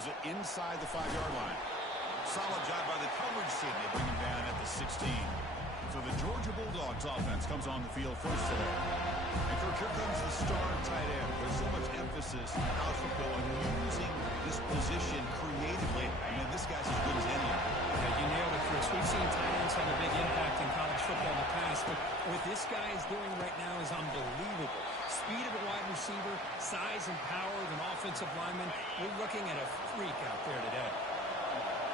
Fields it inside the 5-yard line. Solid job by the coverage team. They bring him down at the 16. So the Georgia Bulldogs offense comes on the field first today. And Kirk, here comes the star tight end. There's so much emphasis in college football on using this position creatively. I mean, this guy's as good as any. Yeah, you nailed it, Chris. We've seen tight ends have a big impact in college football in the past, but what this guy is doing right now is unbelievable. Speed of a wide receiver, size and power of an offensive lineman. We're looking at a freak out there today.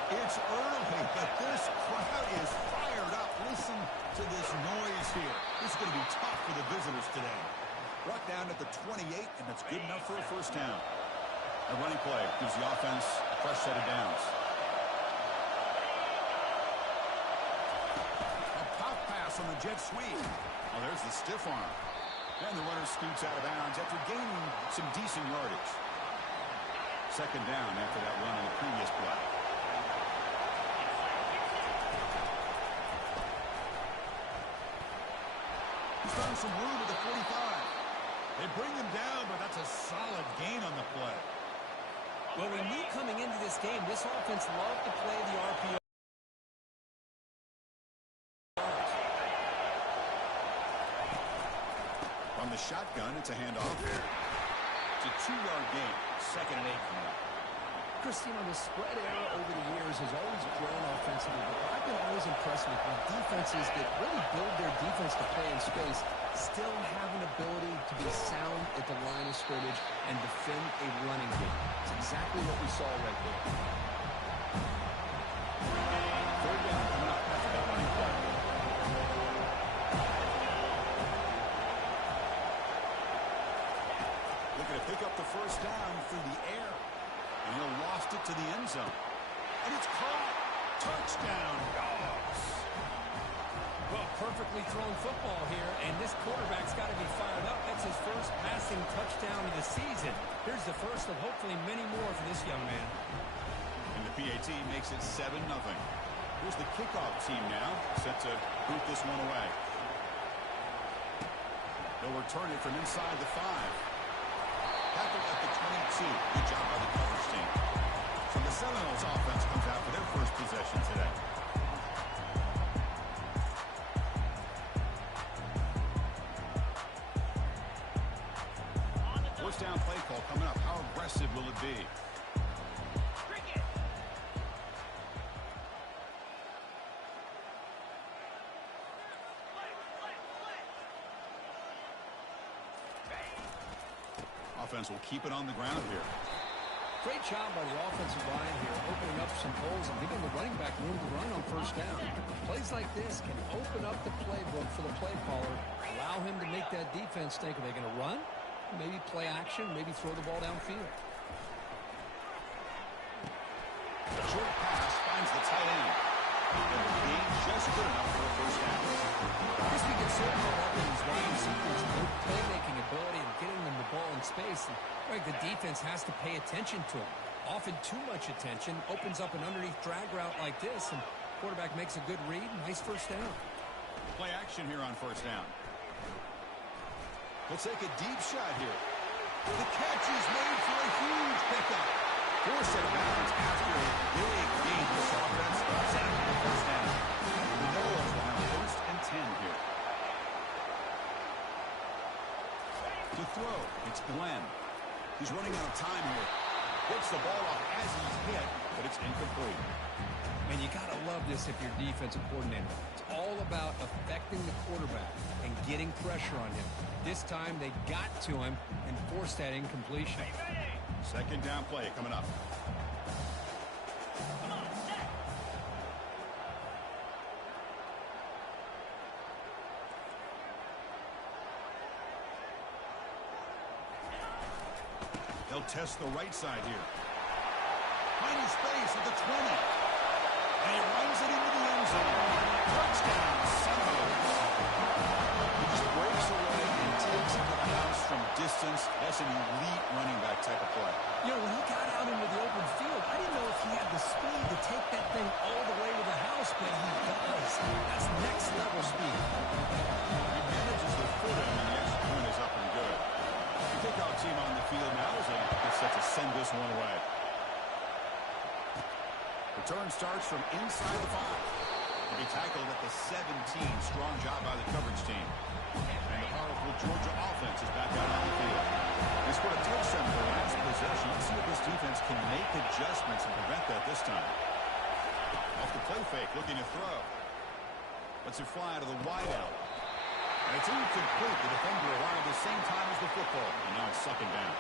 It's early, but this crowd is fired up. Listen to this noise here. This is going to be tough for the visitors today. Brought down at the 28, and that's good enough for a first down. A running play gives the offense a fresh set of downs. A pop pass on the jet sweep. Oh, there's the stiff arm. And the runner scoots out of bounds after gaining some decent yardage. Second down after that run in the previous play. He's found some room at the 45. They bring him down, but that's a solid gain on the play. Well, we knew coming into this game, this offense loved to play the RPO. From the shotgun, it's a handoff. It's a 2-yard gain. Second and 8 from that. Christine, the spread era over the years has always grown offensively, but I've been always impressed with defenses that really build their defense to play in space, still have an ability to be sound at the line of scrimmage and defend a running game. It's exactly what we saw right there. Third down coming up after that running play. Looking to pick up the first down through the air. And he'll lost it to the end zone. And it's caught. Touchdown, Dogs. Well, perfectly thrown football here, and this quarterback's got to be fired up. That's his first passing touchdown of the season. Here's the first of hopefully many more for this young man. And the PAT makes it 7-0. Here's the kickoff team now, set to boot this one away. They'll return it from inside the 5. Tackled at the 22. Good job by the coverage team. So the Seminoles offense comes out for their first possession today. First down play call coming up. How aggressive will it be? Offense will keep it on the ground here. Great job by the offensive line here, opening up some holes and giving the running back room to run on first down. Plays like this can open up the playbook for the play caller, allow him to make that defense think, are they going to run? Maybe play action, maybe throw the ball downfield. The short pass finds the tight end. And the gain just good enough for a first down. Chris, we get so caught up in these wide receivers, their playmaking ability and getting them the ball in space. And, right, the defense has to pay attention to them. Often too much attention opens up an underneath drag route like this, and quarterback makes a good read. Nice first down. Play action here on first down. We'll take a deep shot here. The catch is made for a huge pickup. Force it bounds after a big gain. This offense set up for the first down. The Noles will have first and 10 here. To throw, it's Glenn. He's running out of time here. Gets the ball off as he's hit, but it's incomplete. Man, you got to love this if you're defensive coordinator. It's all about affecting the quarterback and getting pressure on him. This time they got to him and forced that incompletion. Second down play coming up. They'll test the right side here. Finding space at the 20. And he runs it into the end zone. Touchdown, Seminoles. He just breaks away and takes it to the house from distance. That's an elite running back type of play. You know, when he got out into the open field, I didn't know if he had the speed to take that thing all the way to the house, but he does. That's next level speed. He manages the footing, and the extra point is up and good. The kickoff team on the field now is set to send this one away. Return starts from inside the 5. To be tackled at the 17. Strong job by the coverage team. And the powerful Georgia offense is back out on the field. They scored a touchdown for the last possession. Let's see if this defense can make adjustments and prevent that this time. Off the play fake, looking to throw. Lets it fly to the wideout. And it's incomplete. The defender arrived at the same time as the football. And now it's second down.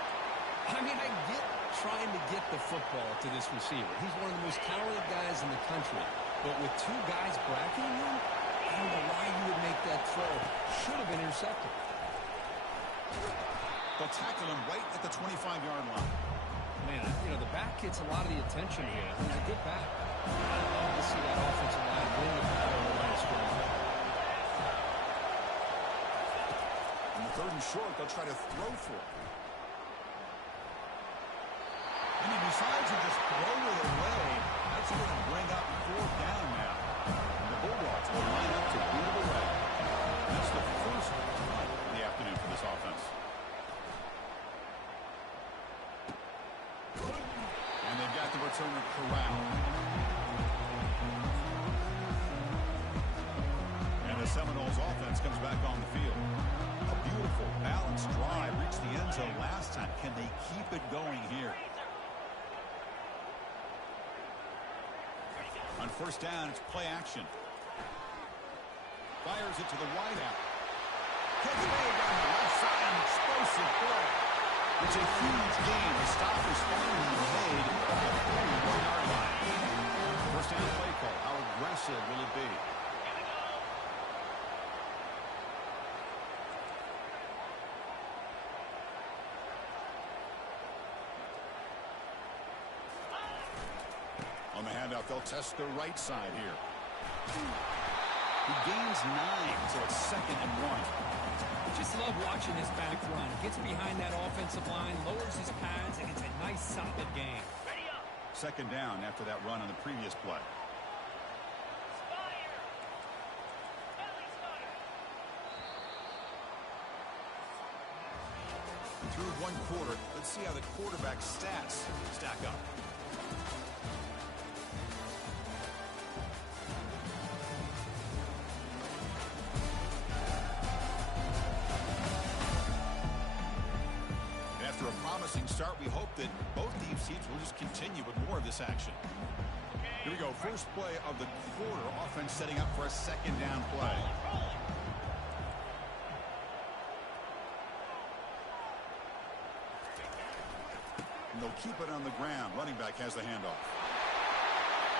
I mean, I get trying to get the football to this receiver. He's one of the most talented guys in the country. But with two guys bracketing him, I don't know why you would make that throw. Should have been intercepted. They'll tackle him right at the 25-yard line. Man, you know, the back gets a lot of the attention here. He's a good back. I love to see that offensive line win the battle on the line of scrimmage. On the 3rd and short, they'll try to throw for it. And he decides to just throw it away. That's going to bring up 4th down now. And the Bulldogs will line up to boot it away. And that's the first punt of the afternoon for this offense. And they've got the returner corralled. And the Seminoles offense comes back on the field. A beautiful, balanced drive. Reached the end zone last time. Can they keep it going here? On 1st down, it's play action. Fires it to the wideout. Catch way down the left side. An explosive play. It's a huge gain. The stop is finally made at the 31-yard line. 1st down play call. How aggressive will it be? On the handout, they'll test the right side here. He gains 9, so it's 2nd and 1. Just love watching this back run. Gets behind that offensive line, lowers his pads, and it's a nice, solid game. 2nd down after that run on the previous play. Through 1 quarter, let's see how the quarterback's stats stack up. After a promising start, we hope that both teams will just continue with more of this action. Here we go. First play of the quarter. Offense setting up for a 2nd down play. And they'll keep it on the ground. Running back has the handoff.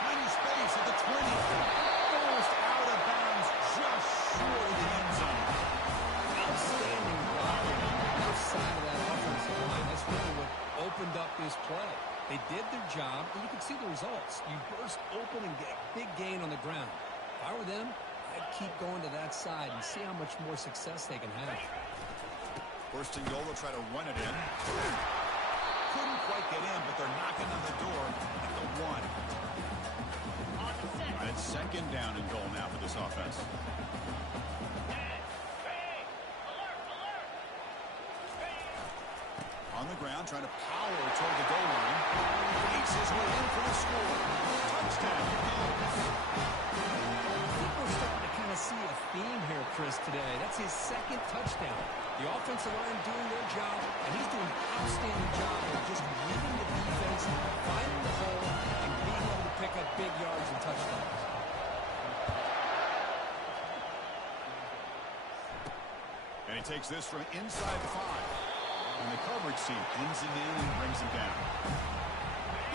Tiny space at the 20. Almost out of bounds, just short of the end zone. Outstanding blocking on the left side of that offensive line. That's really what opened up this play. They did their job, and you can see the results. You burst open and get a big gain on the ground. If I were them, I'd keep going to that side and see how much more success they can have. 1st and goal, they'll try to run it in. Couldn't quite get in, but they're knocking on the door at the 1. And it's 2nd down and goal now for this offense. On the ground, trying to power toward the goal line. Fakes his way in for the score. Touchdown. I think we're starting to kind of see a theme here, Chris, today. That's his 2nd touchdown. The offensive line doing their job, and he's doing an outstanding job of just reading the defense, finding the hole, and being able to pick up big yards and touchdowns. And he takes this from inside the 5. And the coverage team pins him in and brings him down.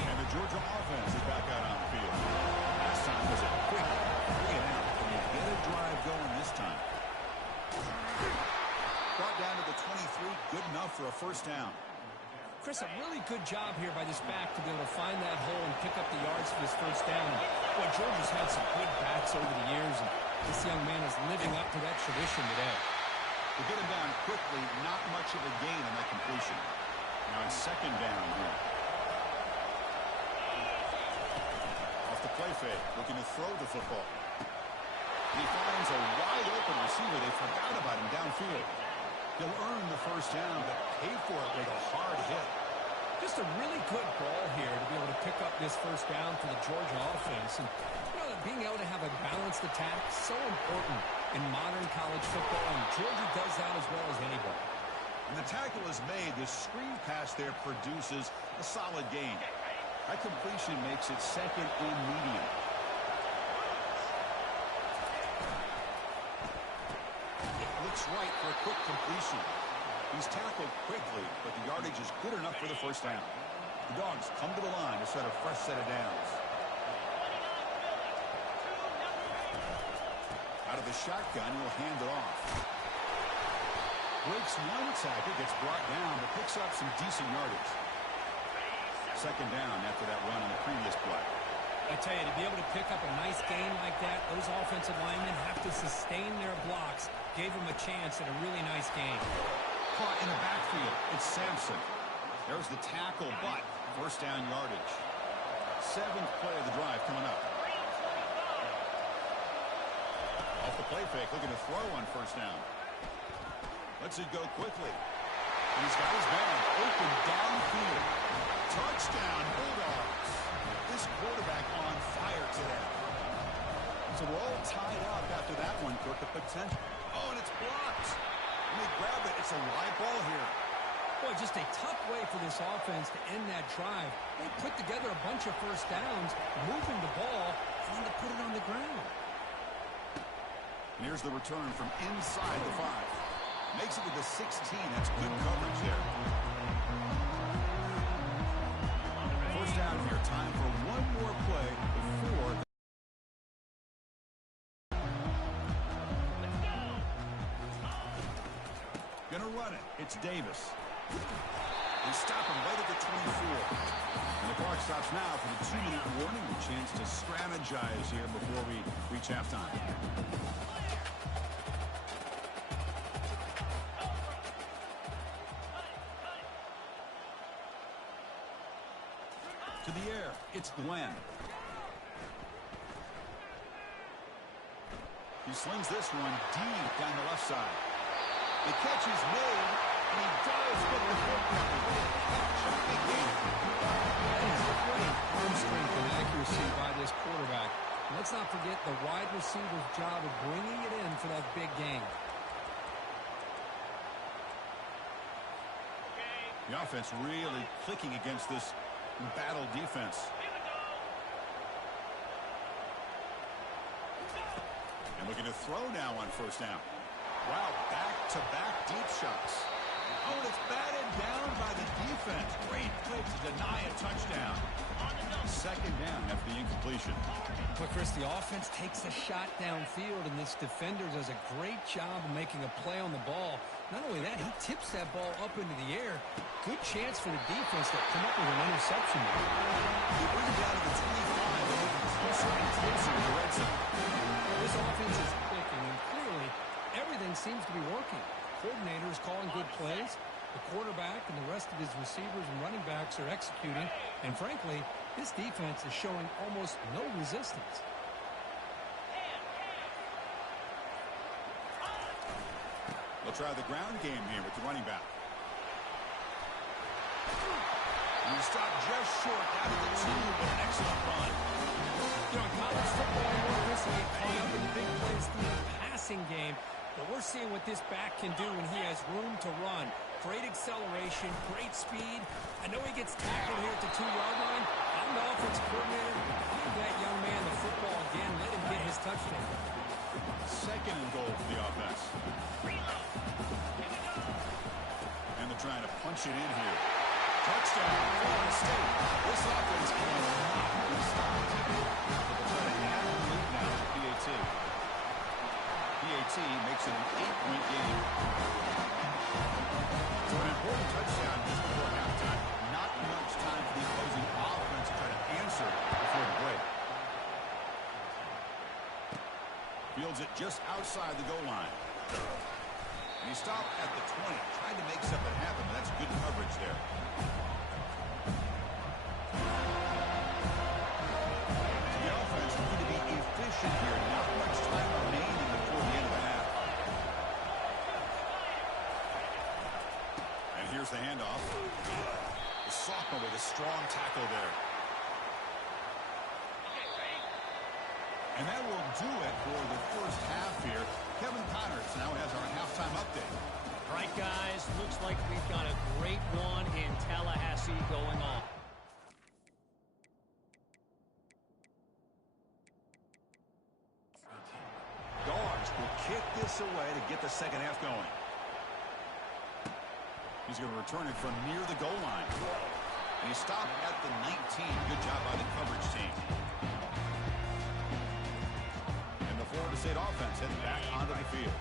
And the Georgia offense is back out on the field. Last time was a quick 3 and out. Can you get a drive going this time? Brought down to the 23. Good enough for a 1st down. Chris, a really good job here by this back to be able to find that hole and pick up the yards for this 1st down. Boy, Georgia's had some good backs over the years, and this young man is living up to that tradition today. To get him down quickly, not much of a gain on that completion. Now it's 2nd down here. Off the play fake, looking to throw the football. He finds a wide open receiver. They forgot about him downfield. He'll earn the 1st down, but pay for it with a hard hit. Just a really good ball here to be able to pick up this first down for the Georgia offense. And being able to have a balanced attack is so important in modern college football, and Georgia does that as well as anybody. And the tackle is made. The screen pass there produces a solid gain. That completion makes it second and medium. Looks right for a quick completion. He's tackled quickly, but the yardage is good enough for the first down. The Dogs come to the line to set a fresh set of downs. Out of the shotgun, he'll hand it off. Breaks one tackle, gets brought down, but picks up some decent yardage. Second down after that run on the previous play. I tell you, to be able to pick up a nice gain like that, those offensive linemen have to sustain their blocks. Gave him a chance at a really nice game. Caught in the backfield. It's Sampson. There's the tackle, but first down yardage. Seventh play of the drive coming up. Off the play fake, looking to throw on first down. Lets it go quickly. And he's got his man open downfield. Touchdown, Bulldogs. This quarterback on fire today. So we're all tied up after that one, Kirk. The potential. Oh, and it's blocked. And they grab it. It's a live ball here. Boy, just a tough way for this offense to end that drive. They put together a bunch of first downs, moving the ball, and then to put it on the ground. And here's the return from inside the 5. Makes it to the 16. That's good coverage there. First down here. Time for one more play before. Gonna run it. It's Davis. They stop him right at the 24. And the clock stops now for the 2-minute warning. A chance to strategize here before we reach halftime. To the air, it's Glenn. He slings this one deep down the left side. The catch is made, and he does get the football. Big game. That is great arm strength and accuracy by this quarterback. Let's not forget the wide receiver's job of bringing it in for that big game. The offense really clicking against this battle defense. And looking to throw now on first down. Wow, back-to-back deep shots. Oh, and it's batted down by the defense. Great play to deny a touchdown. Second down after the incompletion. But Chris, the offense takes a shot downfield, and this defender does a great job of making a play on the ball. Not only that, he tips that ball up into the air. Good chance for the defense to come up with an interception. They bring it down to the 25 and moving closer and closer to the red zone. This offense is clicking, and clearly everything seems to be working. Coordinator is calling good plays. The quarterback and the rest of his receivers and running backs are executing. And frankly, this defense is showing almost no resistance. They'll try the ground game here with the running back. And he stopped just short out of the 2, but an excellent run. You know, in college football, you want to get caught up in the big plays through the passing game. But we're seeing what this back can do when he has room to run. Great acceleration, great speed. I know he gets tackled here at the 2-yard line. I'm the offensive coordinator. Give that young man the football again. Let him get his touchdown. Second and goal for the offense. And they're trying to punch it in here. Touchdown, Florida State. This offense cannot be stopped. They'll try to add a lead now to PAT. PAT makes it an 8-point game. So an important touchdown just before halftime. Not much time for the opposing offense to try to answer before the break. Fields it just outside the goal line. And he stopped at the 20, trying to make something happen, but that's good coverage there. So the offense looking to be efficient here. Not much time remaining before the end of the half. And here's the handoff. The sophomore with a strong tackle there. And that will do it for the first half here. Kevin Connors now has our halftime update. All right, guys, looks like we've got a great one in Tallahassee going on. Dogs will kick this away to get the second half going. He's going to return it from near the goal line. And he stopped at the 19. Good job by the coverage team. And the Florida State offense heading back onto the field.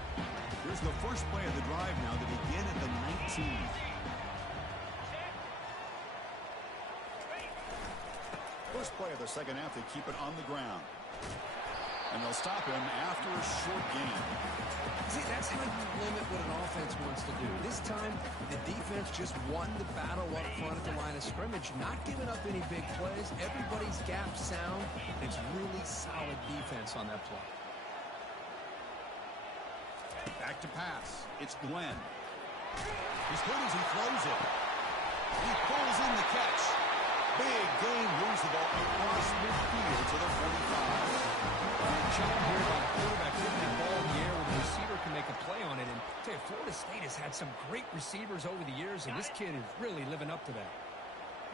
Here's the first play of the drive now to begin at the 19. First play of the second half, they keep it on the ground. And they'll stop him after a short gain. See, that's how you limit what an offense wants to do. This time, the defense just won the battle up front at the line of scrimmage, not giving up any big plays. Everybody's gap sound. It's really solid defense on that play. Back to pass. It's Glenn. He's good as he throws it. He pulls in the catch. Big gain, moves the ball across midfield to the 45. Good job here by the quarterback, getting the ball in the air where the receiver can make a play on it. And I tell you, Florida State has had some great receivers over the years, and this kid is really living up to that.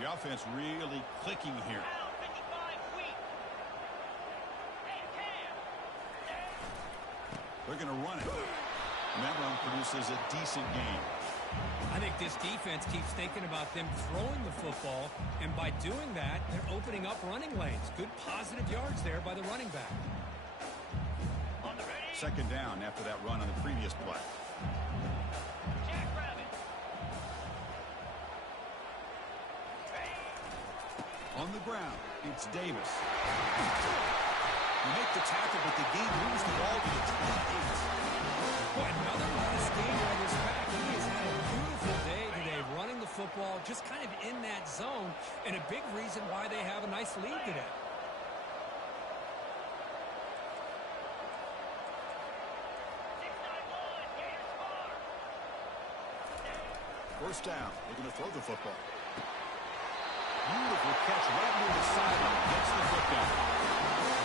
The offense really clicking here. They're going to run it. And that run produces a decent gain. I think this defense keeps thinking about them throwing the football, and by doing that, they're opening up running lanes. Good positive yards there by the running back. Second down after that run on the previous play. On the ground, it's Davis. You make the tackle, but the game moves the ball to the 28. Boy, another nice game by this back. He has had a beautiful day today running the football, just kind of in that zone, and a big reason why they have a nice lead today. First down. They're going to throw the football. Beautiful catch right near the sideline. Gets the foot down.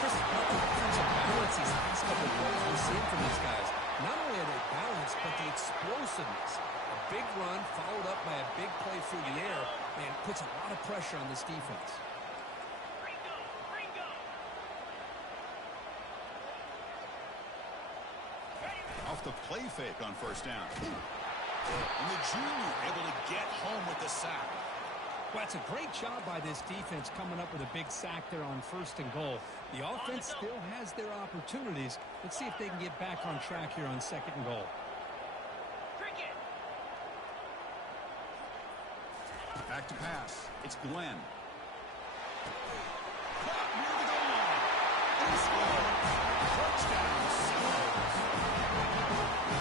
Chris, defensive balance these last couple of plays we're seeing from these guys. Not only are they balanced, but the explosiveness. A big run followed up by a big play through the air and puts a lot of pressure on this defense. Off the play fake on first down. And the junior able to get home with the sack. Well, it's a great job by this defense coming up with a big sack there on first and goal. The offense still has their opportunities. Let's see if they can get back on track here on second and goal. Back to pass. It's Glenn. Caught near the goal line. He scores. Touchdown, Seminoles.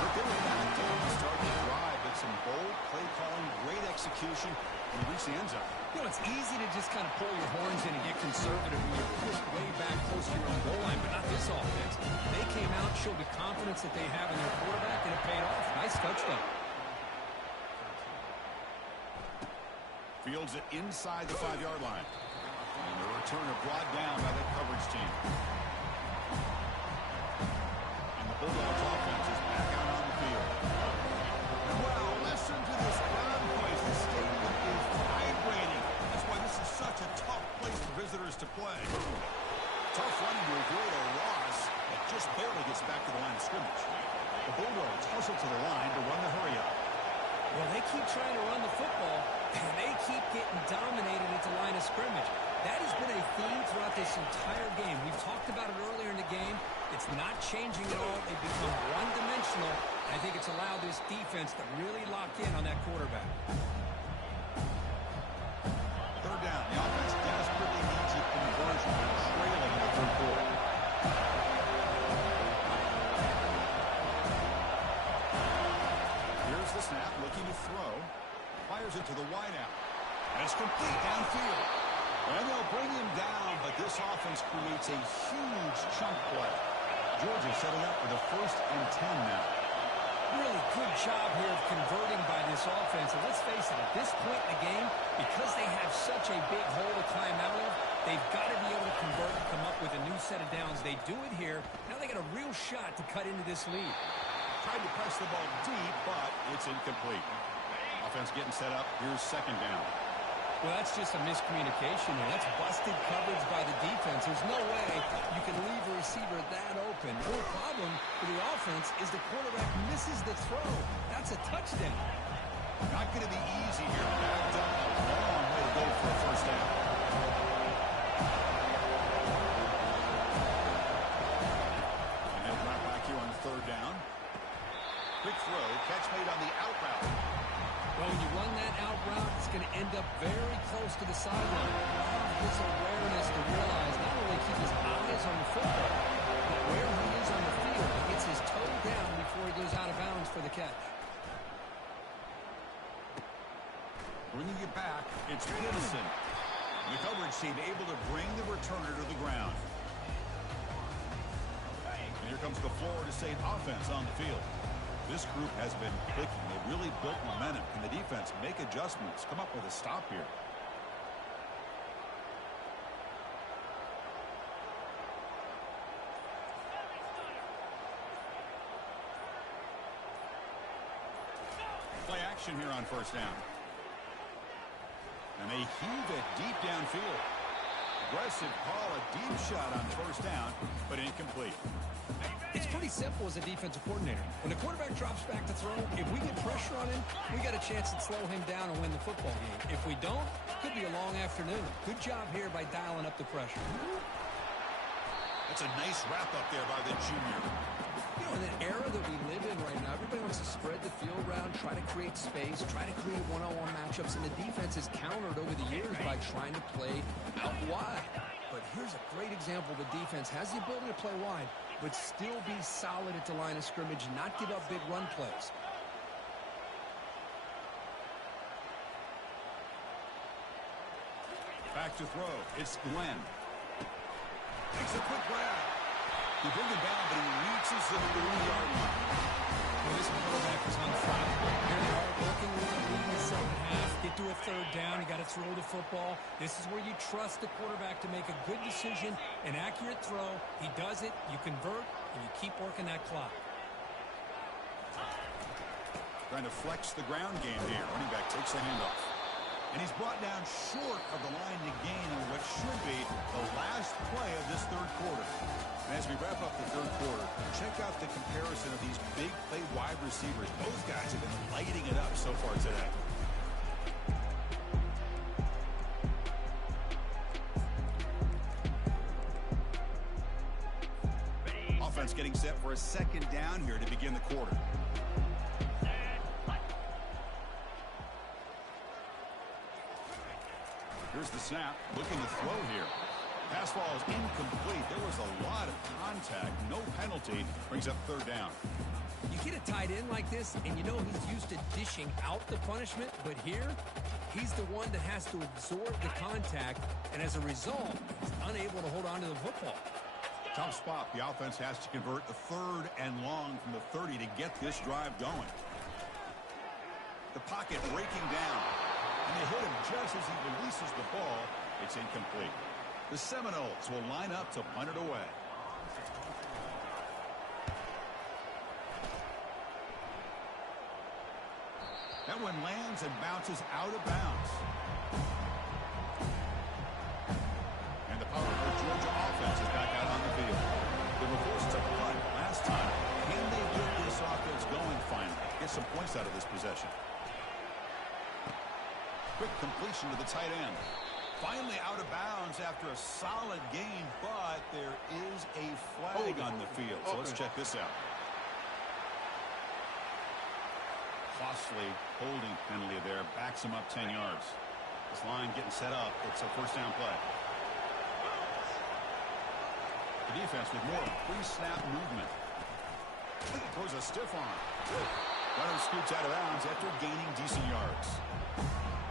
But they were back to start the drive. But some bold play calling, great execution, and reach the end zone. You know, it's easy to just kind of pull your horns in and get conservative when you're pushed way back close to your own goal line, but not this offense. They came out, showed the confidence that they have in their quarterback, and it paid off. Nice touchdown. Fields it inside the 5-yard line. And the returner brought down by the coverage team. And the Bulldogs offense is back out on the field. And wow, listen to this crowd noise. The stadium is vibrating. That's why this is such a tough place for visitors to play. Tough running to avoid a loss that just barely gets back to the line of scrimmage. The Bulldogs hustle to the line to run the hurry-up. Well, they keep trying to run the football, and they keep getting dominated at the line of scrimmage. That has been a theme throughout this entire game. We've talked about it earlier in the game. It's not changing at all. They've become one-dimensional. I think it's allowed this defense to really lock in on that quarterback. Third down. The offense desperately needs a conversion, trailing in the third quarter. Here's the snap, looking to throw. Fires it to the wideout. And it's complete downfield. And they'll bring him down, but this offense creates a huge chunk play. Georgia setting up for the 1st and 10 now. Really good job here of converting by this offense. And let's face it, at this point in the game, because they have such a big hole to climb out of, they've got to be able to convert and come up with a new set of downs. They do it here. Now they got a real shot to cut into this lead. Tried to press the ball deep, but it's incomplete. Offense getting set up. Here's second down. Well, that's just a miscommunication here. That's busted coverage by the defense. There's no way you can leave a receiver that open. The real problem for the offense is the quarterback misses the throw. That's a touchdown. Not going to be easy here. Backed up a long way to go for a first down. And he'll drop back here on third down. Quick throw. Catch made on the out route. Well, when you run that out route, it's going to end up very close to the sideline. His awareness to realize not only keep his eyes on the football, but where he is on the field. He gets his toe down before he goes out of bounds for the catch. Bringing it back, it's Gibson. The coverage team able to bring the returner to the ground. And here comes the Florida State offense on the field. This group has been clicking. They really built momentum. Can the defense make adjustments? Come up with a stop here. Play action here on first down. And they heave it deep downfield. Aggressive call, a deep shot on first down, but incomplete. It's pretty simple as a defensive coordinator. When the quarterback drops back to throw, if we get pressure on him, we got a chance to slow him down and win the football game. If we don't, could be a long afternoon. Good job here by dialing up the pressure. That's a nice wrap up there by the junior. You know, in the era that we live in right now, everybody wants to spread the field around, try to create space, try to create one-on-one matchups, and the defense has countered over the years by trying to play out wide. But here's a great example. The defense has the ability to play wide, but still be solid at the line of scrimmage, not give up big run plays. Back to throw. It's Glenn. Takes a quick grab. He brings it down, but he reaches the 30-yard line. Well, this quarterback is on fire. Here they are working with the lead in the second half. Get to a third down. You got to throw the football. This is where you trust the quarterback to make a good decision, an accurate throw. He does it. You convert, and you keep working that clock. Trying to flex the ground game here. Running back takes the handoff. And he's brought down short of the line to gain in what should be the last play of this third quarter. And as we wrap up the third quarter, check out the comparison of these big play wide receivers. Both guys have been lighting it up so far today. Offense getting set for a second down here to begin the quarter. Here's the snap, looking to throw here. Pass ball is incomplete. There was a lot of contact, no penalty, brings up third down. You get a tight end like this, and you know he's used to dishing out the punishment, but here, he's the one that has to absorb the contact, and as a result, he's unable to hold on to the football. Tough spot. The offense has to convert the third and long from the 30 to get this drive going. The pocket breaking down. And they hit him just as he releases the ball. It's incomplete. The Seminoles will line up to punt it away. That one lands and bounces out of bounds. And the powerful Georgia offense is back out on the field. They were forced to punt last time. Can they get this offense going finally? Get some points out of this possession. Quick completion to the tight end. Finally out of bounds after a solid gain, but there is a flag on the field. So let's check this out. Costly holding penalty there. Backs him up 10 yards. This line getting set up. It's a first down play. The defense with more pre-snap movement. Throws a stiff arm. Runner scoots out of bounds after gaining decent yards.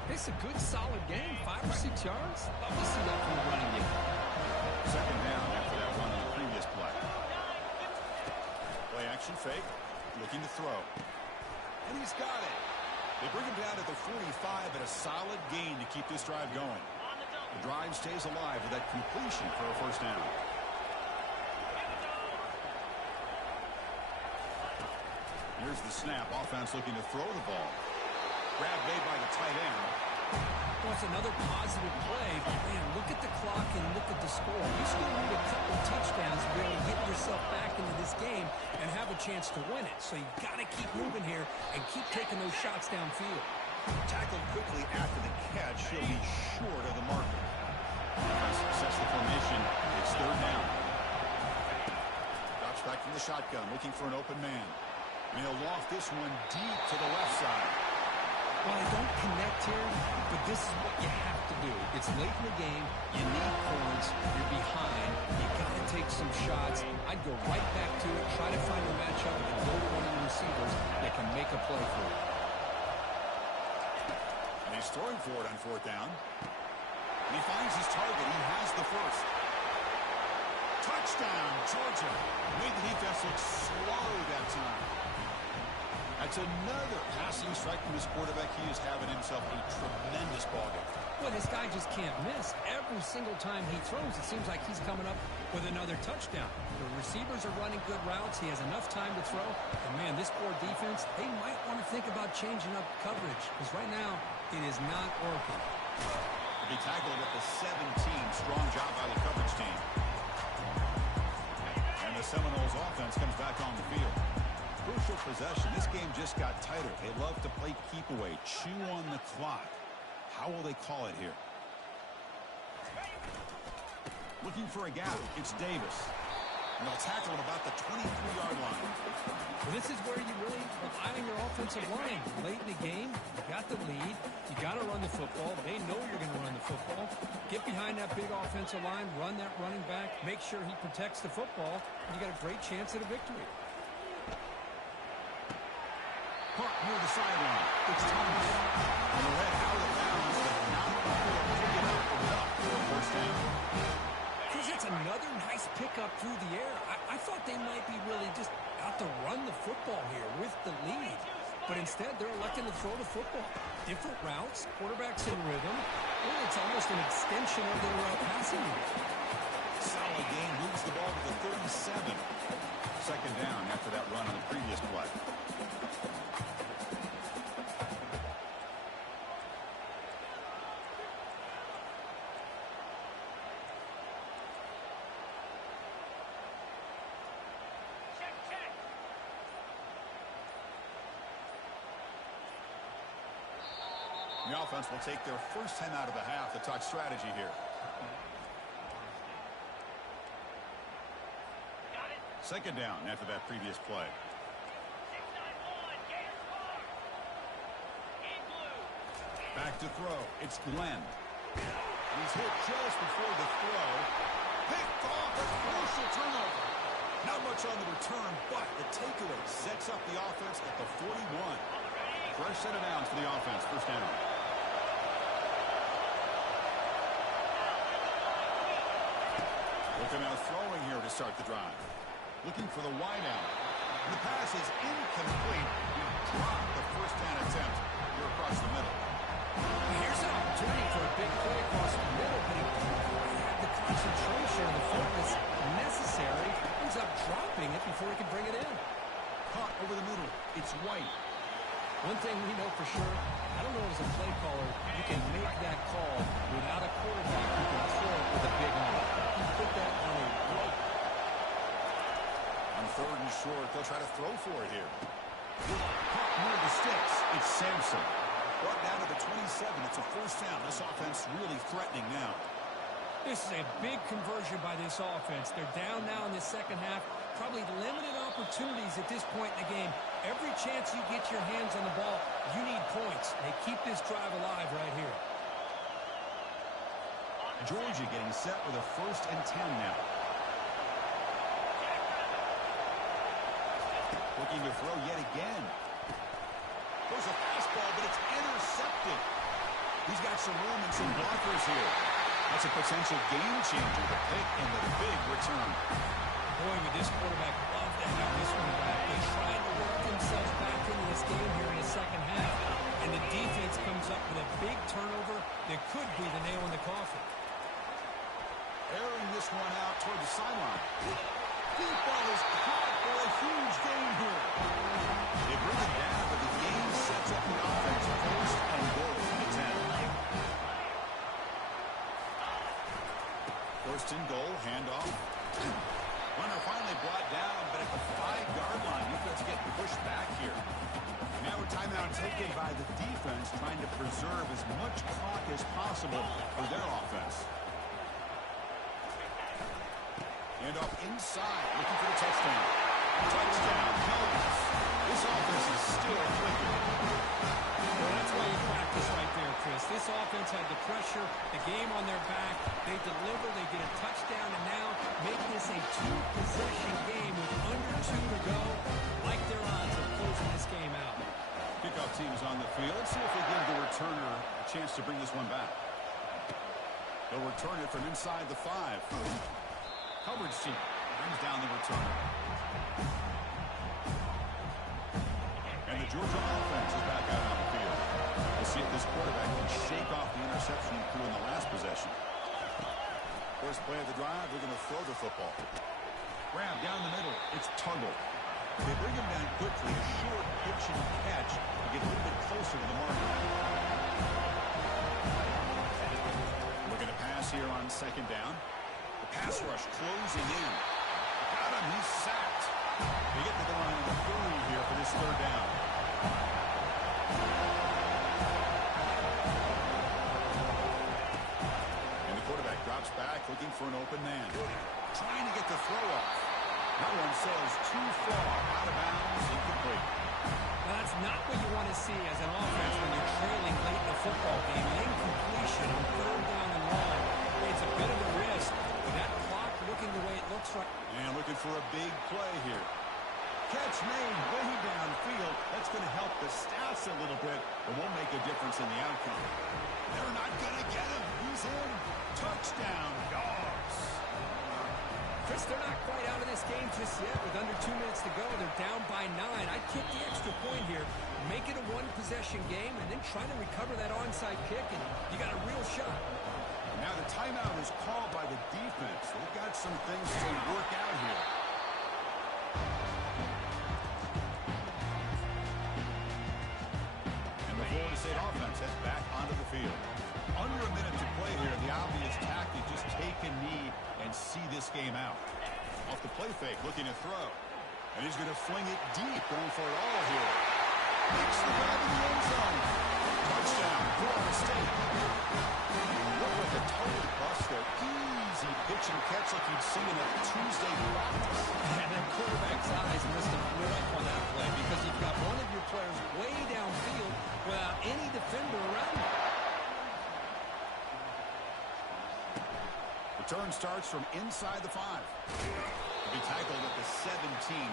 It's a good, solid game. 5 or 6 yards. Love to see that from the running game. Second down after that run on the previous play. Play action fake. Looking to throw. He's got it. They bring him down at the 45 and a solid gain to keep this drive going. The drive stays alive with that completion for a first down. Here's the snap. Offense looking to throw the ball. Grab made by the tight end. Well, it's another positive play, but man, look at the clock and look at the score. You still need a couple touchdowns to be able to get yourself back into this game and have a chance to win it. So you got to keep moving here and keep taking those shots downfield. Tackled quickly after the catch. He'll be short of the marker. Sets the formation. It's third down. Drops back from the shotgun, looking for an open man. And he'll loft this one deep to the left side. Well, they don't connect here, but this is what you have to do. It's late in the game. You need points. You're behind. You got to take some shots. I'd go right back to it, try to find a matchup, and go to one of the receivers that can make a play for you. And he's throwing for it on fourth down. And he finds his target. He has the first. Touchdown, Georgia. Made the defense look slow that time. That's another passing strike from his quarterback. He is having himself a tremendous ballgame. Well, this guy just can't miss. Every single time he throws, it seems like he's coming up with another touchdown. The receivers are running good routes. He has enough time to throw. And, man, this poor defense, they might want to think about changing up coverage because right now it is not working. To be tackled at the 17. Strong job by the coverage team. And the Seminoles offense comes back on the field. Crucial possession. This game just got tighter. They love to play keep away, chew on the clock. How will they call it here? Looking for a gap. It's Davis. And they'll tackle him about the 23-yard line. Well, this is where you really rely on your offensive line. Late in the game, you got the lead. You got to run the football. They know you're going to run the football. Get behind that big offensive line, run that running back, make sure he protects the football, and you got a great chance at a victory. Punt near the sideline. It's Thomas. And the red out of bounds, but not before picking up enough for a first down. Chris, it's another nice pickup through the air. I thought they might be really just out to run the football here with the lead. But instead, they're electing to throw the football. Different routes, quarterbacks in rhythm. Well, it's almost an extension of their passing game. Solid game, moves the ball to the 37. Second down after that run on the previous play. The offense will take their first 10 out of the half to talk strategy here. Second down after that previous play. Back to throw. It's Glenn. He's hit just before the throw. Picked off a crucial turnover. Not much on the return, but the takeaway sets up the offense at the 41. Fresh set of downs for the offense. First down. Looking out throwing here to start the drive. Looking for the wideout. The pass is incomplete. He dropped the first down attempt here across the middle. Here's an opportunity for a big play across the middle, but he had the concentration and the focus necessary. Ends up dropping it before he can bring it in. Caught over the middle. It's White. One thing we know for sure, I don't know as a play caller, you can make that call without a quarterback who can throw it with a big arm. He put that on a rope. On third and short, they'll try to throw for it here. Caught near the sticks. It's Sampson. Brought down to the 27. It's a first down. This offense really threatening now. This is a big conversion by this offense. They're down now in the second half. Probably limited opportunities at this point in the game. Every chance you get your hands on the ball, you need points. They keep this drive alive right here. Georgia getting set with a 1st and 10 now. Looking to throw yet again. There's a fastball, but it's intercepted. He's got some room and some blockers here. That's a potential game changer. The pick and the big return. Boy, would this quarterback love to have this one back. They're trying to work themselves back into this game here in the second and the defense comes up with a big turnover that could be the nail in the coffin. Airing this one out toward the sideline. Deep ball is caught for a huge gain here. They bring it down, but the game sets up the offense. First and goal from the 10. First and goal, handoff. Runner finally brought down, but at the 5-yard line, defense getting pushed back here. Now a timeout taken by the defense, trying to preserve as much clock as possible for their offense. Handoff inside, looking for the touchdown. Touchdown, Cowboys. This offense is still clicking. Well, that's why you practice right there, Chris. This offense had the pressure, the game on their back. They deliver, they get a touchdown, and now make this a 2-possession game with under 2 to go. Like their odds of closing this game out. Kickoff team is on the field. Let's see if they give the returner a chance to bring this one back. They'll return it from inside the 5. Coverage team brings down the returner. And the Georgia offense is back out on the field. We'll see if this quarterback can shake off the interception he threw in the last possession. First play of the drive, they're going to throw the football. Grab down the middle. It's Tuggle. They bring him down quickly. A short pitch and catch to get a little bit closer to the marker. Looking to pass here on second down. The pass rush closing in. Got him. He's sacked. They get to the line of 30 here for this third down. And the quarterback drops back, looking for an open man. Trying to get the throw off. That one sails too far. Out of bounds. Incomplete. Well, that's not what you want to see as an offense when you're trailing late in the football game. An incompletion on third down and long. It's a bit of a risk. With that clock looking the way it looks right. And looking for a big play here. Catch made way downfield. That's going to help the stats a little bit, but won't make a difference in the outcome. They're not going to get him. He's in. Touchdown, Dogs. Chris, they're not quite out of this game just yet. With under 2 minutes to go, they're down by 9. I'd kick the extra point here, make it a 1-possession game, and then try to recover that onside kick, and you got a real shot. Now the timeout is called by the defense. They've got some things to work out here. And the Florida State offense heads back onto the field. Under a minute to play here. The obvious tactic, just take a knee and see this game out. Off the play fake, looking to throw. And he's going to fling it deep, going for it all here. Makes the grab in the end zone. Touchdown, Florida State. Look like a total buster. Easy pitch and catch like you'd see in a Tuesday practice. And that quarterback's eyes must have lit up on that play because you've got one of your players way downfield without any defender around him. Return starts from inside the 5. To be tackled at the 17.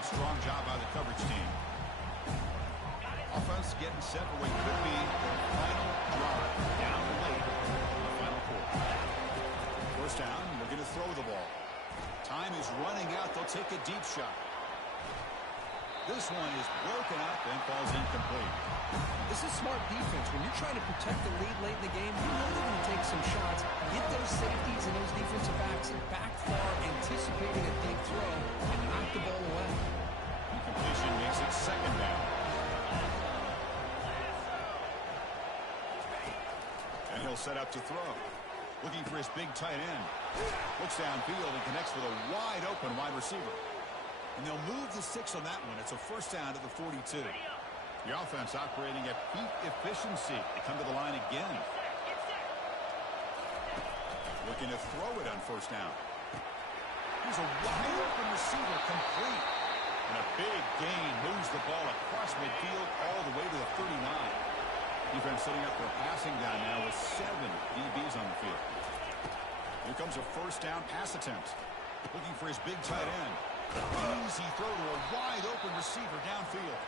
Strong job by the coverage team. Offense getting set for what could be their final drive down late in the final quarter. First down, they're going to throw the ball. Time is running out. They'll take a deep shot. This one is broken up and falls incomplete. This is smart defense. When you're trying to protect the lead late in the game, you know they're going to take some shots, get those safeties and those defensive backs back far, anticipating a deep throw, and knock the ball away. Incompletion makes it second down. And he'll set up to throw. Looking for his big tight end. Looks downfield and connects with a wide open wide receiver. And they'll move the 6 on that one. It's a first down to the 42. The offense operating at peak efficiency. They come to the line again. Looking to throw it on first down. Here's a wide open receiver complete. And a big gain moves the ball across midfield all the way to the 39. Defense setting up for a passing down now with 7 DBs on the field. Here comes a first down pass attempt. Looking for his big tight end. Easy throw to a wide open receiver downfield.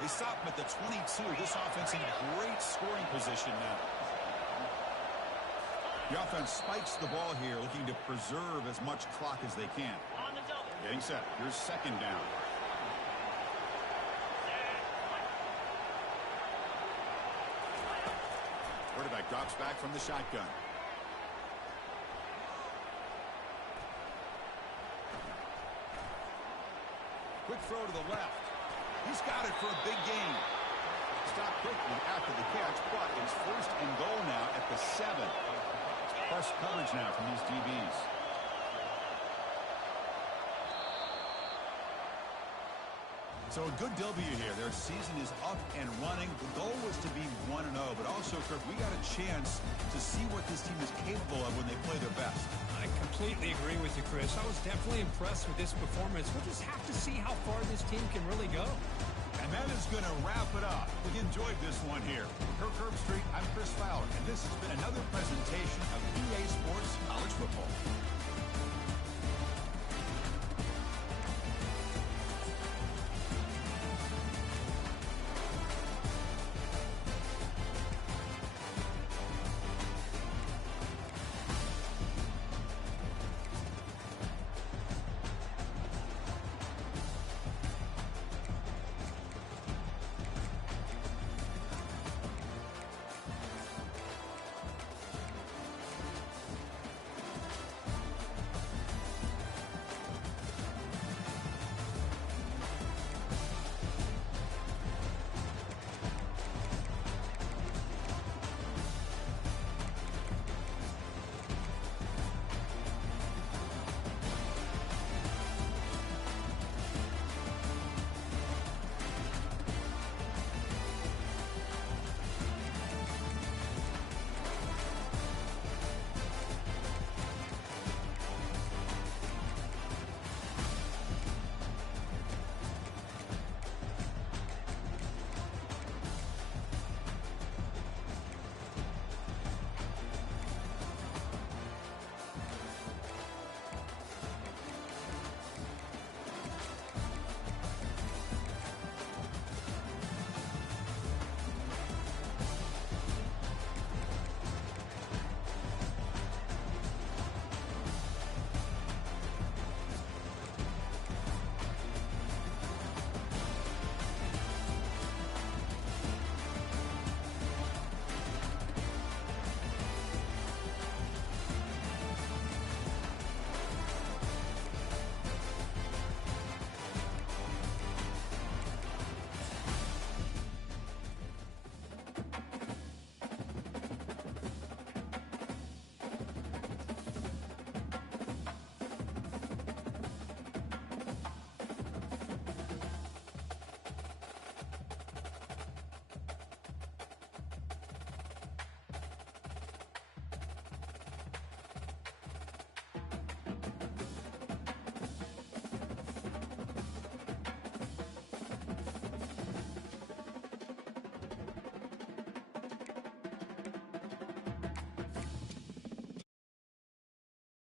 They stop him at the 22. This offense in great scoring position now. The offense spikes the ball here, looking to preserve as much clock as they can. Getting set. Here's second down. Drops back from the shotgun. Quick throw to the left. He's got it for a big gain. Stop quickly after the catch, but it's first and goal now at the 7. It's plus coverage now from these DBs. So a good W here. Their season is up and running. The goal was to be 1-0, but also, Kirk, we got a chance to see what this team is capable of when they play their best. I completely agree with you, Chris. I was definitely impressed with this performance. We'll just have to see how far this team can really go. And that is going to wrap it up. We enjoyed this one here. Kirk Herbstreit, I'm Chris Fowler, and this has been another presentation of EA Sports College Football.